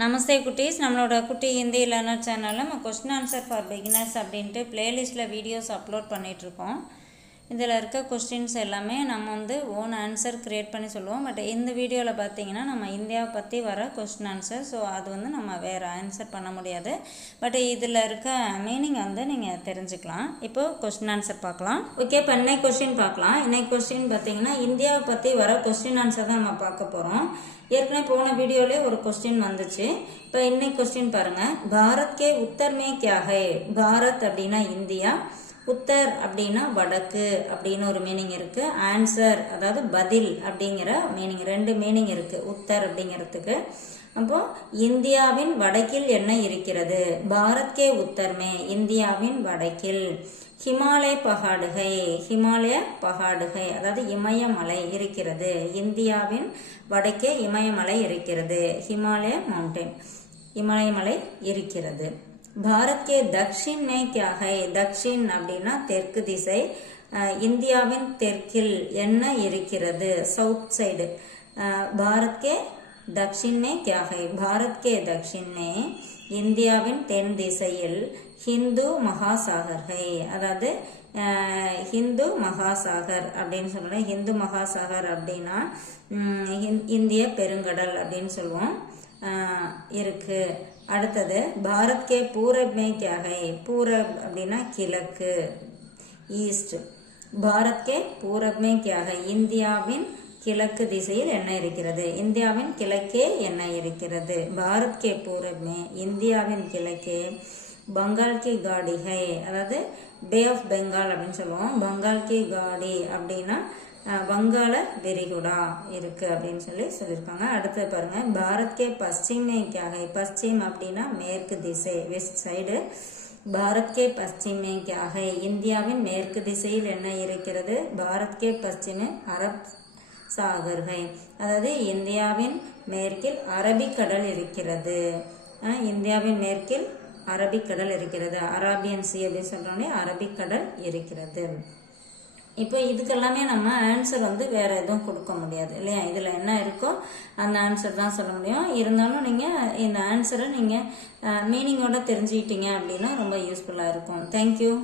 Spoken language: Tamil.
நமஸ்தே குட்டீஸ். நம்மளோட குட்டி ஹிந்தி லேர்னர் சேனலில் நம்ம கொஸ்டின் ஆன்சர் ஃபார் பிகினர்ஸ் அப்படின்ட்டு பிளேலிஸ்ட்டில் வீடியோஸ் அப்லோட் பண்ணிகிட்ருக்கோம் இதில் இருக்க கொஸ்டின்ஸ் எல்லாமே நம்ம வந்து ஓன் ஆன்சர் க்ரியேட் பண்ணி சொல்லுவோம். பட் இந்த வீடியோவில் பார்த்தீங்கன்னா நம்ம இந்தியாவை பற்றி வர கொஸ்டின் ஆன்சர் ஸோ அது வந்து நம்ம வேறு ஆன்சர் பண்ண முடியாது. பட் இதில் இருக்க மீனிங் வந்து நீங்கள் தெரிஞ்சுக்கலாம். இப்போது கொஸ்டின் ஆன்சர் பார்க்கலாம். ஓகே இப்போ இன்னைக்கு கொஸ்டின் பார்க்கலாம். இன்னைக்கு கொஸ்டின் பார்த்தீங்கன்னா இந்தியாவை பற்றி வர கொஸ்டின் ஆன்சர் தான் நம்ம பார்க்க போகிறோம் ஏற்கனவே போன வீடியோலே ஒரு கொஸ்டின் வந்துச்சு. இப்போ இன்னைக்கு கொஸ்டின் பாருங்கள் பாரத் கே உத்தர் மே கியா பாரத் அப்படின்னா இந்தியா உத்தர் அப்படின்னா வடக்கு அப்படின்னு ஒரு மீனிங் இருக்கு. ஆன்சர் அதாவது பதில் அப்படிங்கிற மீனிங் ரெண்டு மீனிங் இருக்கு. உத்தர் அப்படிங்கிறதுக்கு. அப்போ இந்தியாவின் வடக்கில் என்ன இருக்கிறது? பாரத் கே உத்தர்மே இந்தியாவின் வடக்கில். ஹிமாலய பகாடுகை ஹிமாலய பகாடுகை அதாவது இமயமலை இருக்கிறது. இந்தியாவின் வடக்கே இமயமலை இருக்கிறது. ஹிமாலய மவுண்டன் இமயமலை இருக்கிறது. பாரத் கே தக்ஷின் மே கியா தக்ஷின் அப்படின்னா தெற்கு திசை இந்தியாவின் தெற்கில் என்ன இருக்கிறது? சவுத் சைடு பாரத் கே தக்ஷின் மே கியா பாரத் கே தக்ஷின் மே இந்தியாவின் தென் திசையில் ஹிந்து மகாசாகர்கை அதாவது ஹிந்து மகாசாகர் அப்படின்னு சொல்றோம் ஹிந்து மகாசாகர் அப்படின்னா இந்திய பெருங்கடல் அப்படின்னு சொல்லுவோம். இருக்கு. அடுத்தது பாரத் கே பூரப் மே பூரப் அப்படின்னா கிழக்கு ஈஸ்ட். பாரத் கே பூரப் இந்தியாவின் கிழக்கு திசையில் என்ன இருக்கிறது? இந்தியாவின் கிழக்கே என்ன இருக்கிறது? பாரத் கே இந்தியாவின் கிழக்கே பங்கால் கி காடி ஹை அதாவது பே ஆஃப் பெங்கால் அப்படின்னு சொல்லுவோம். பங்கால் கி காடி அப்படின்னா வங்காள விரிகுடா இருக்கு அப்படின்னு சொல்லி சொல்லியிருக்காங்க. அடுத்து பாருங்க. பாரத் கே பஸ்டிமே கியாக பஸ்டிம் அப்படின்னா மேற்கு திசை வெஸ்ட் சைடு. பாரத் கே பஸ்டிமே கியாக இந்தியாவின் மேற்கு திசையில் என்ன இருக்கிறது? பாரத் கே பஸ்டிமே அரப் சாகர்கள் அதாவது இந்தியாவின் மேற்கில் அரபிக்கடல் இருக்கிறது. இந்தியாவின் மேற்கில் அரபிக்கடல் இருக்கிறது. அராபியன் சி அப்படின்னு சொல்கிறோன்னே அரபிக்கடல் இருக்கிறது. இப்போ இதுக்கெல்லாமே நம்ம ஆன்சர் வந்து வேற எதுவும் கொடுக்க முடியாது இல்லையா? இதில் என்ன இருக்கோ அந்த ஆன்சர் தான் சொல்ல முடியும். இருந்தாலும் நீங்கள் இந்த ஆன்சரை நீங்கள் மீனிங்கோட தெரிஞ்சுக்கிட்டீங்க அப்படின்னா ரொம்ப யூஸ்ஃபுல்லாக இருக்கும். தேங்க்யூ